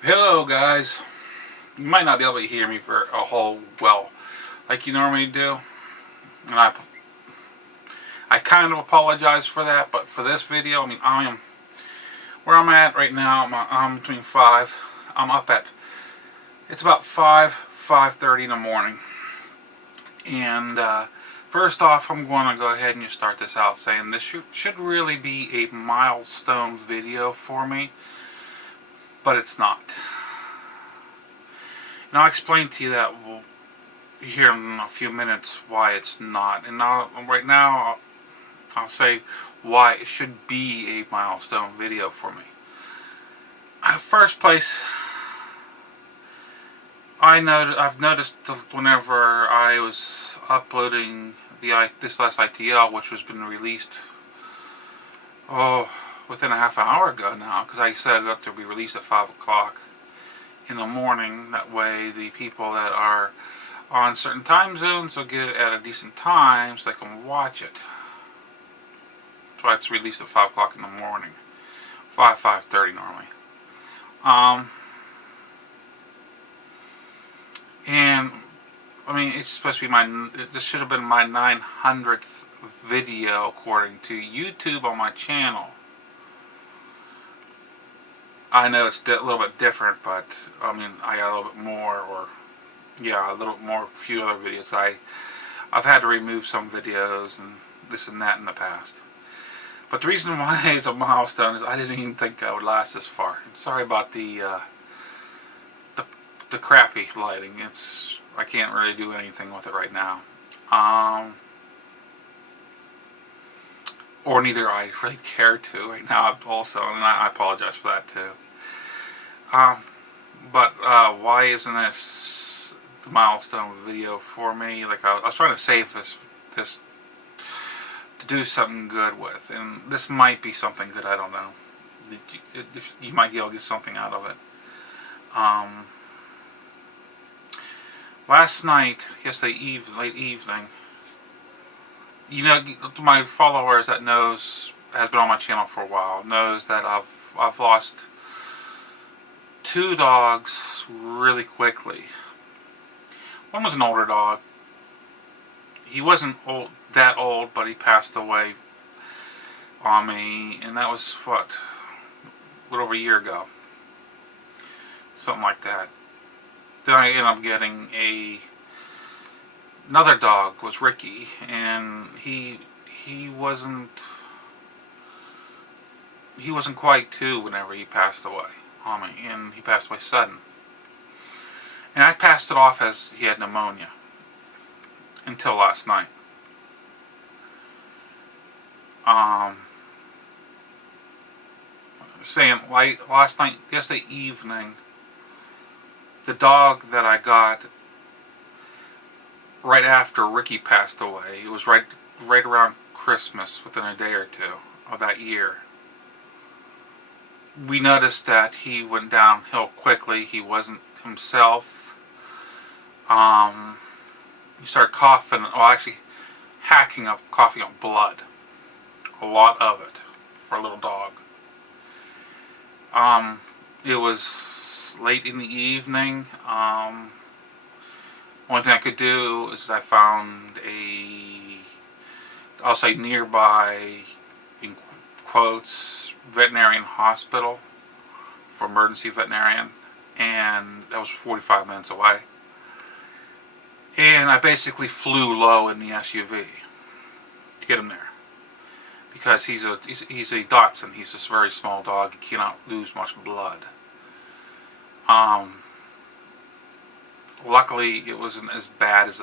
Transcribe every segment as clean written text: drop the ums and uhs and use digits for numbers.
Hello guys. You might not be able to hear me for a whole like you normally do, and I kind of apologize for that. But for this video, I am where I'm at right now. I'm between 5. I'm up at it's about 5:30 in the morning, and first off, I'm going to go ahead and just start this out saying this should really be a milestone video for me, but it's not. And I'll explain to you that here in a few minutes why it's not. And right now, I'll say why it should be a milestone video for me. First place, I've noticed whenever I was uploading this last ITL, which has been released within a half an hour ago now, because I set it up to be released at 5 o'clock in the morning. That way the people that are on certain time zones will get it at a decent time so they can watch it. That's why it's released at 5 o'clock in the morning. 5:30 normally. And it's supposed to be this should have been my 900th video according to YouTube on my channel. I know it's a little bit different, but I got a little bit more, a little bit more, a few other videos. I've had to remove some videos and this and that in the past. But the reason why it's a milestone is I didn't even think I would last this far. Sorry about the crappy lighting. I can't really do anything with it right now. Or neither I really care to right now also, and I apologize for that too. But why isn't this the milestone video for me? Like I was trying to save this to do something good with, and this might be something good. I don't know. You might be able to get something out of it. Last night, yesterday late evening, my followers that has been on my channel for a while knows that I've lost 2 dogs really quickly. One was an older dog. He wasn't that old, but he passed away on me, and that was a little over a year ago, something like that. Then I ended up getting another dog, was Ricky, and he wasn't quite 2 whenever he passed away on me, and he passed away sudden. And I passed it off as he had pneumonia until last night. Yesterday evening, the dog that I got right after Ricky passed away, it was right around Christmas, within a day or 2 of that year, we noticed that he went downhill quickly. He wasn't himself. He started coughing, coughing up blood. A lot of it for a little dog. It was late in the evening. One thing I could do is I found I'll say nearby, in quotes, veterinarian hospital for emergency veterinarian, and that was 45 minutes away. And I basically flew low in the SUV to get him there, because he's a Dachshund. He's this very small dog. He cannot lose much blood. Luckily, it wasn't as bad as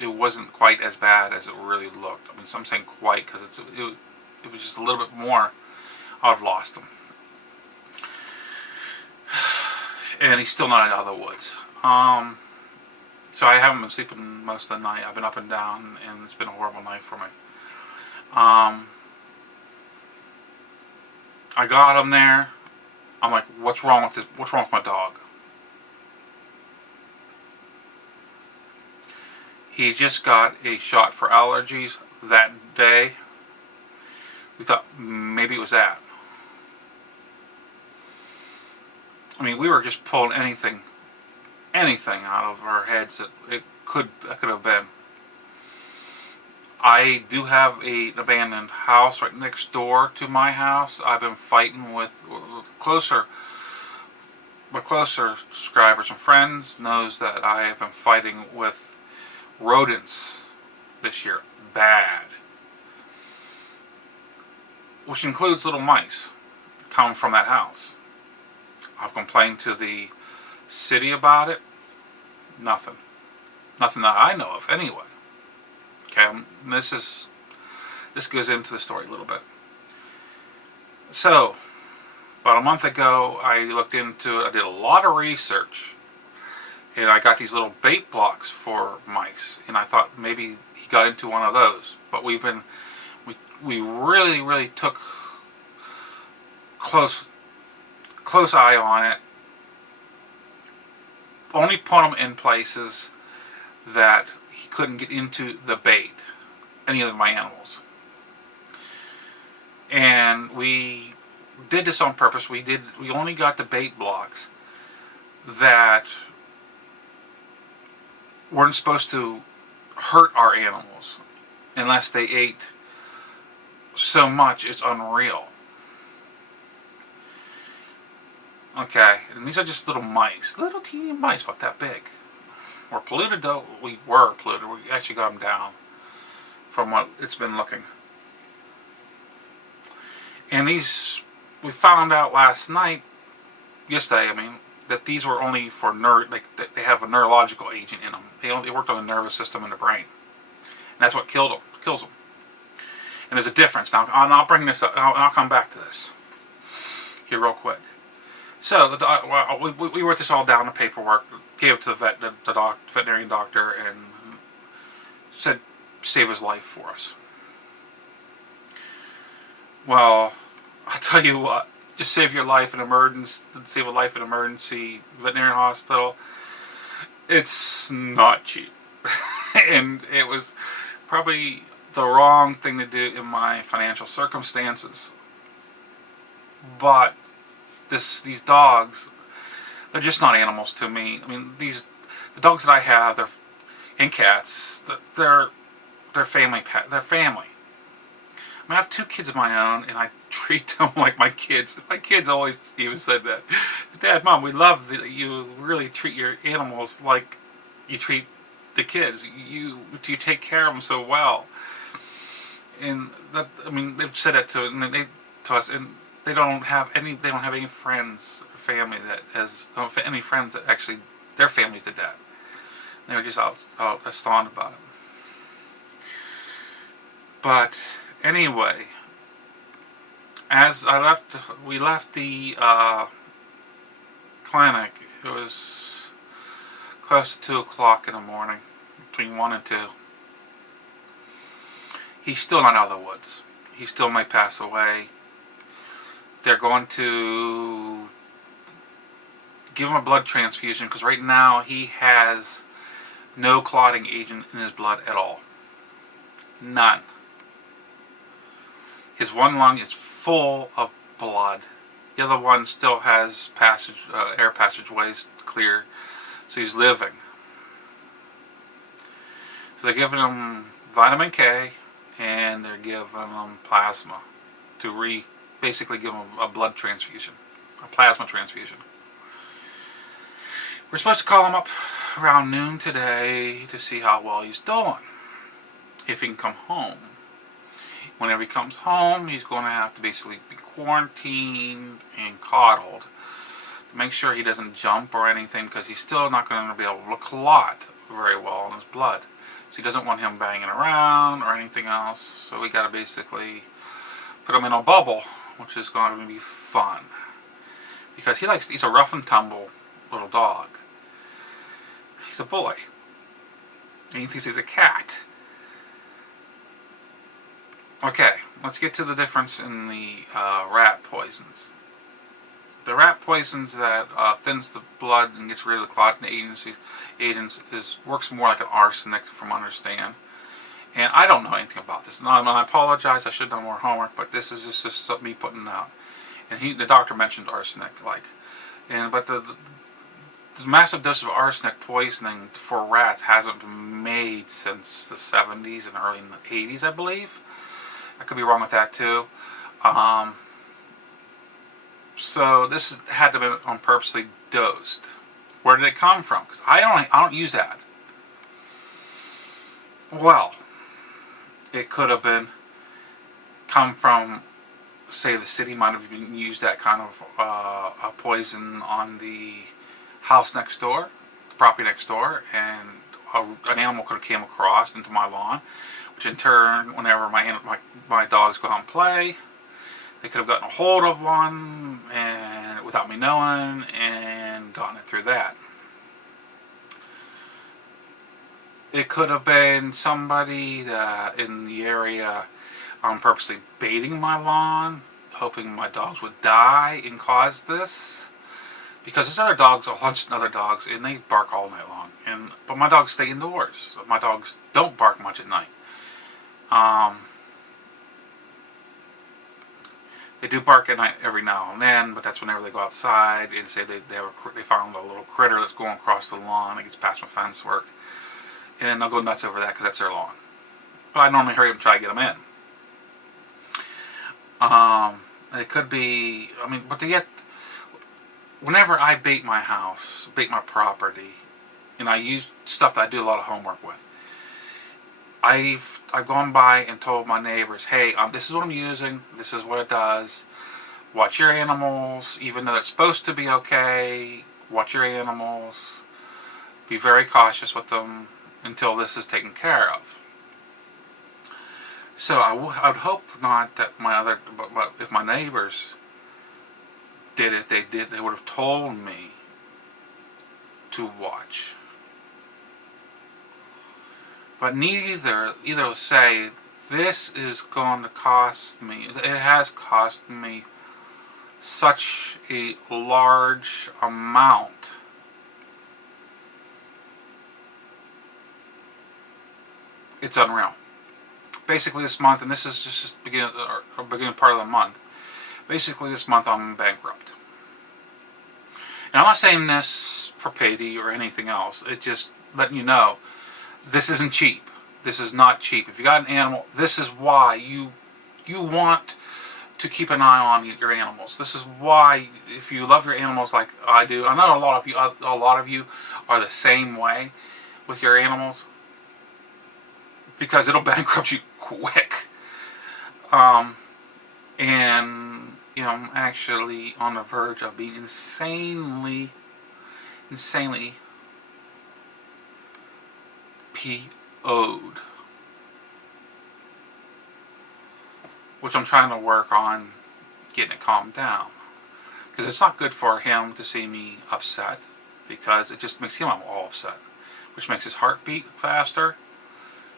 it wasn't quite as bad as it really looked. So I'm saying quite because it was just a little bit more, I've lost him. And he's still not out of the woods. So I haven't been sleeping most of the night. I've been up and down, and it's been a horrible night for me. I got him there. I'm like, what's wrong with this? What's wrong with my dog? He just got a shot for allergies that day. We thought maybe it was that. I mean, we were just pulling anything out of our heads that could have been. I do have an abandoned house right next door to my house. I've been fighting with closer subscribers and friends knows that I have been fighting with rodents this year. Bad. Which includes little mice coming from that house. I've complained to the city about it. Nothing. Nothing that I know of anyway. Okay, this goes into the story a little bit. So, about a month ago, I looked into it. I did a lot of research, and I got these little bait blocks for mice, and I thought maybe he got into one of those. But we really took close eye on it. Only put them in places that he couldn't get into the bait, any of my animals. And we did this on purpose. We only got the bait blocks that weren't supposed to hurt our animals unless they ate so much it's unreal. Okay, and these are just little mice, little teeny mice about that big. We're polluted though. We were polluted. We actually got them down from what it's been looking. And these, we found out yesterday, that these were only for they have a neurological agent in them. They worked on the nervous system in the brain. And that's what kills them. And there's a difference. Now, I'll bring this up, I'll come back to this here real quick. So, we wrote this all down in paperwork, gave it to the veterinarian doctor, and said, save his life for us. Well, I'll tell you what, just save your life in save a life in emergency veterinarian hospital. It's not cheap. And it was probably the wrong thing to do in my financial circumstances. But these dogs, they're just not animals to me. The dogs that I have, and cats, they're family. They're family. I have 2 kids of my own, and I treat them like my kids. My kids always even said that. Dad, Mom, we love that you really treat your animals like you treat the kids. You take care of them so well. And that, they've said that to us, and they don't have any friends or family don't have any friends that actually their family's the dead. They were just out astounded about it. But anyway, as we left the clinic. It was close to 2 o'clock in the morning, between 1 and 2. He's still not out of the woods. He still may pass away. They're going to give him a blood transfusion because right now he has no clotting agent in his blood at all. None. His one lung is full of blood. The other one still has air passageways clear, so he's living. So they're giving him vitamin K and they're giving him plasma to basically give him a blood transfusion, a plasma transfusion. We're supposed to call him up around noon today to see how well he's doing, if he can come home. Whenever he comes home, he's going to have to basically be quarantined and coddled to make sure he doesn't jump or anything, because he's still not going to be able to clot very well in his blood. So he doesn't want him banging around or anything else. So we got to basically put him in a bubble, which is going to be fun, because he's a rough and tumble little dog. He's a boy, and he thinks he's a cat. Okay, let's get to the difference in the rat poisons. The rat poisons that thins the blood and gets rid of the clotting agents works more like an arsenic, from what I understand. And I don't know anything about this. I apologize. I should have done more homework, but this is just me putting it out. And the doctor mentioned arsenic, like But the massive dose of arsenic poisoning for rats hasn't been made since the 70s and early 80s, I believe. I could be wrong with that too. So this had to have been on purposely dosed. Where did it come from? Because I don't use that. Well, it could have been come from, say, the city might have used that kind of a poison on the house next door, the property next door, and an animal could have came across into my lawn, which in turn, whenever my dogs go out and play, they could have gotten a hold of one and without me knowing and gotten it through that. It could have been somebody that in the area purposely baiting my lawn, hoping my dogs would die and cause this. Because there's other dogs, a bunch of other dogs, and they bark all night long. But my dogs stay indoors. My dogs don't bark much at night. They do bark at night every now and then, but that's whenever they go outside and say they found a little critter that's going across the lawn. It gets past my fence work, and they'll go nuts over that because that's their lawn. But I normally hurry up and try to get them in. It could be, but to get, whenever I bait my house, bait my property, and I use stuff that I do a lot of homework with, I've gone by and told my neighbors, hey, this is what I'm using, this is what it does, watch your animals, even though it's supposed to be okay, watch your animals, be very cautious with them until this is taken care of. So I would hope not that but if my neighbors did it, they would have told me to watch. But either say, this is going to cost me, it has cost me such a large amount. It's unreal. Basically this month, and this is just the beginning part of the month, basically this month I'm bankrupt. And I'm not saying this for pity or anything else, it's just letting you know, this isn't cheap. This is not cheap. If you got an animal, this is why you want to keep an eye on your animals. This is why, if you love your animals like I do, I know a lot of you are the same way with your animals, because it'll bankrupt you quick. And I'm actually on the verge of being insanely PO'd, which I'm trying to work on getting it calmed down, because it's not good for him to see me upset, because it just makes him all upset, which makes his heart beat faster,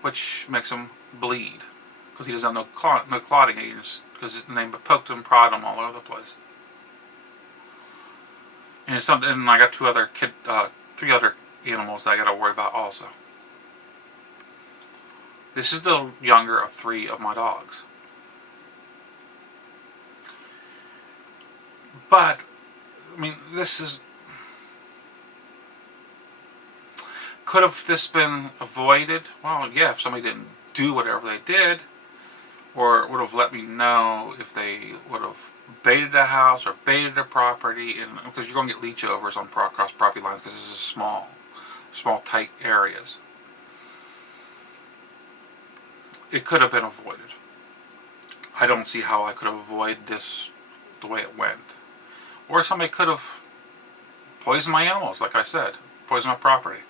which makes him bleed, because he doesn't have no clotting agents, because they poked him, prod him all over the place. And I got three other animals that I got to worry about also. This is the younger of 3 of my dogs. But this is. Could have this been avoided? Well, yeah, if somebody didn't do whatever they did, or would have let me know if they would have baited the house or baited the property, and because you're going to get leech overs across property lines, because this is small, tight areas. It could have been avoided. I don't see how I could have avoided this the way it went. Or somebody could have poisoned my animals, like I said, poisoned my property.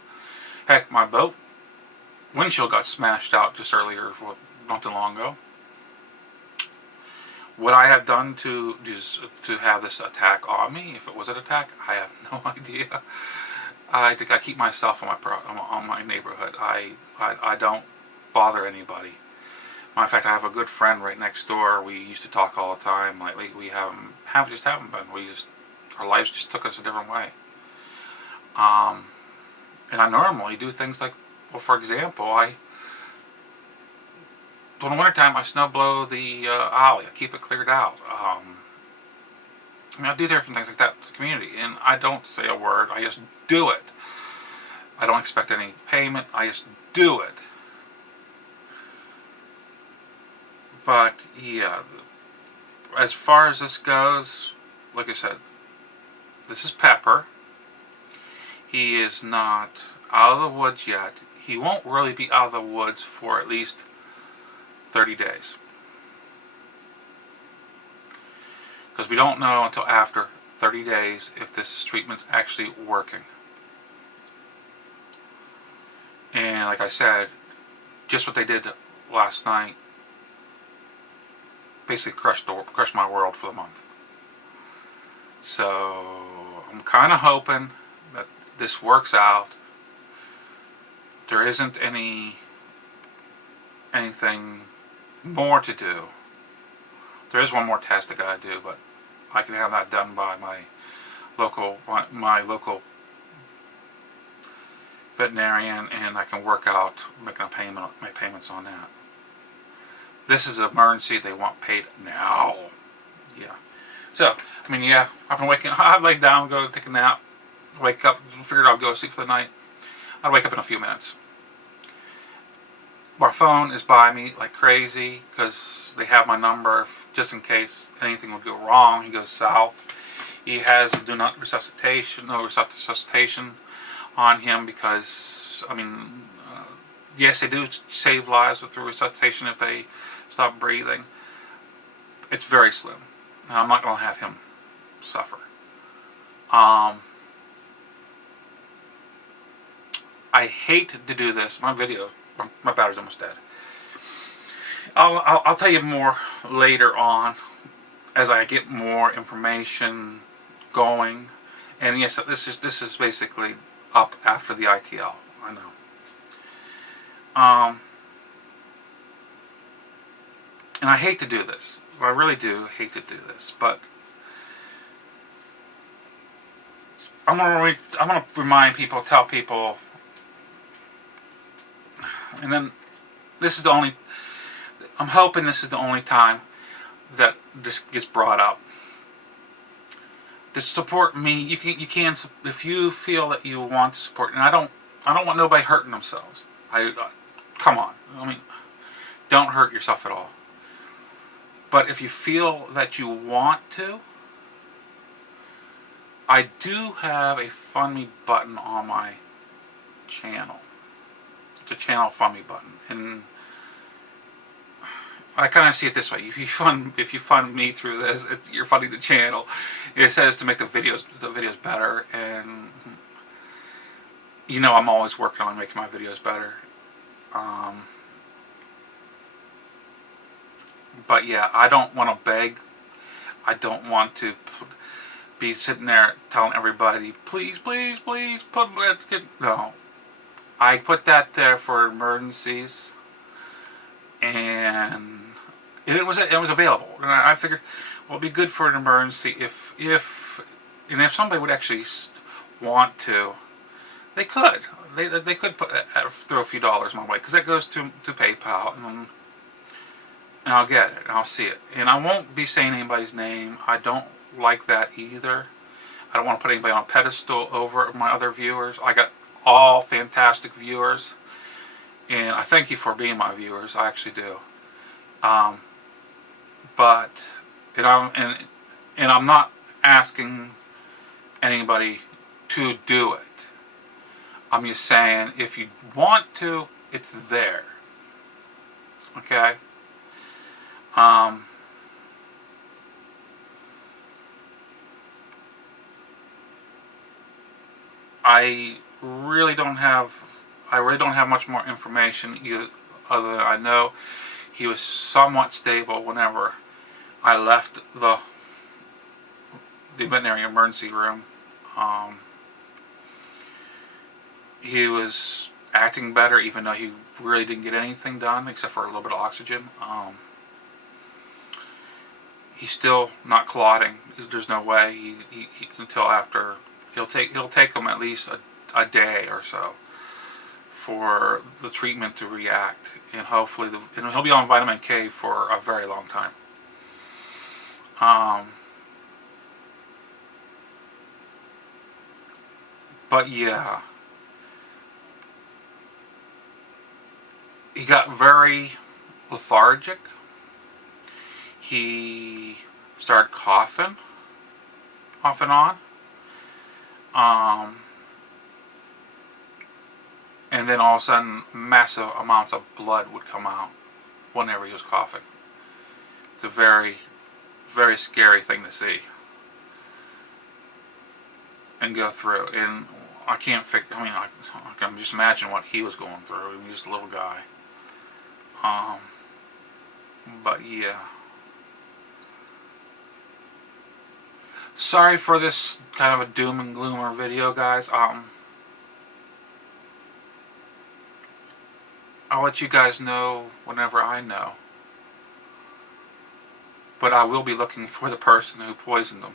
Heck, my boat windshield got smashed out just earlier, not too long ago. Would I have done to have this attack on me if it was an attack? I have no idea. I think I keep myself on my neighborhood. I don't bother anybody. Matter of fact, I have a good friend right next door. We used to talk all the time. Lately, we haven't been. Our lives just took us a different way. And I normally do things like, well, for example, in the wintertime, I snow blow the alley. I keep it cleared out. I mean, I do different things like that to the community, and I don't say a word. I just do it. I don't expect any payment. I just do it. But yeah, as far as this goes, like I said, this is Pepper. He is not out of the woods yet. He won't really be out of the woods for at least 30 days. Because we don't know until after 30 days if this treatment's actually working. And like I said, just what they did last night basically crushed my world for the month. So I'm kind of hoping that this works out. There isn't anything more to do. There is one more test I gotta do, but I can have that done by my local veterinarian, and I can work out making my payments on that. This is an emergency. They want paid now. Yeah. So, I mean, yeah, I've been waking up. I'd lay down, go take a nap, wake up, figured I'd go sleep for the night. I'd wake up in a few minutes. My phone is by me like crazy because they have my number just in case anything would go wrong. He goes south. He has no resuscitation on him because, I mean, yes, they do save lives with the resuscitation if they stop breathing. It's very slim. And I'm not going to have him suffer. I hate to do this. My battery's almost dead. I'll tell you more later on as I get more information going. And yes, this is basically up after the ITL. I know. And I hate to do this. I really do hate to do this, but I'm gonna remind people, tell people, and then this is the only. I'm hoping this is the only time that this gets brought up. To support me, you can if you feel that you want to support, and I don't want nobody hurting themselves. Come on, I mean, don't hurt yourself at all. But if you feel that you want to, I do have a Fund Me button on my channel. It's a channel Fund Me button, and I kind of see it this way: if you fund me through this, you're funding the channel. It says to make the videos better, and you know I'm always working on making my videos better. But yeah, I don't want to beg. I don't want to be sitting there telling everybody, please, please, please, no. I put that there for emergencies, and it was available. And I figured, well, it'd be good for an emergency if somebody would actually want to, they could. They could throw a few dollars my way, because that goes to PayPal, and I'll get it, and I'll see it. And I won't be saying anybody's name. I don't like that either. I don't want to put anybody on a pedestal over my other viewers. I got all fantastic viewers, and I thank you for being my viewers. I actually do. I'm not asking anybody to do it. I'm just saying, if you want to, it's there. Okay? I really don't have much more information other than I know he was somewhat stable whenever I left the veterinary emergency room. He was acting better, even though he really didn't get anything done except for a little bit of oxygen. He's still not clotting. There's no way he until after. It'll take him at least a day or so for the treatment to react, and hopefully he'll be on vitamin K for a very long time. But yeah, he got very lethargic. He started coughing off and on. And then all of a sudden, massive amounts of blood would come out whenever he was coughing. It's a very, very scary thing to see and go through. And I can't figure. I mean, I can just imagine what he was going through. He was just a little guy. But yeah. Sorry for this kind of a doom and gloomer video, guys. I'll let you guys know whenever I know. But I will be looking for the person who poisoned them.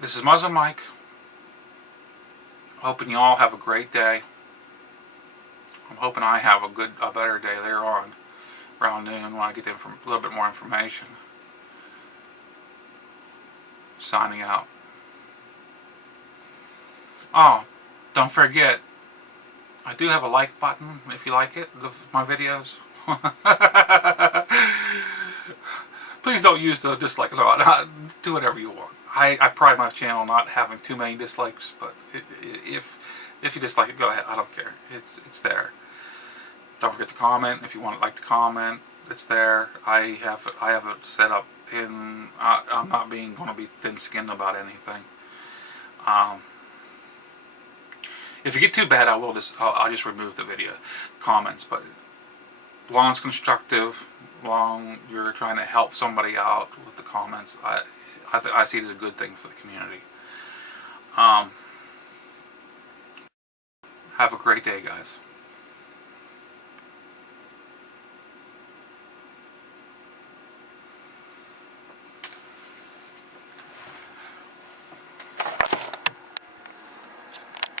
This is MuzzleMike. Hoping you all have a great day. I'm hoping I have a better day later on, around noon, when I get a little bit more information. Signing out. Oh, don't forget, I do have a like button if you like it, my videos. Please don't use the dislike. No, do whatever you want. I pride my channel not having too many dislikes, but if you dislike it, go ahead. I don't care. It's there. Don't forget to comment if you want to comment. It's there. I have it set up in. I'm not going to be thin-skinned about anything. If you get too bad, I'll just remove the video comments. But long as constructive, long you're trying to help somebody out with the comments, I see it as a good thing for the community. Have a great day, guys.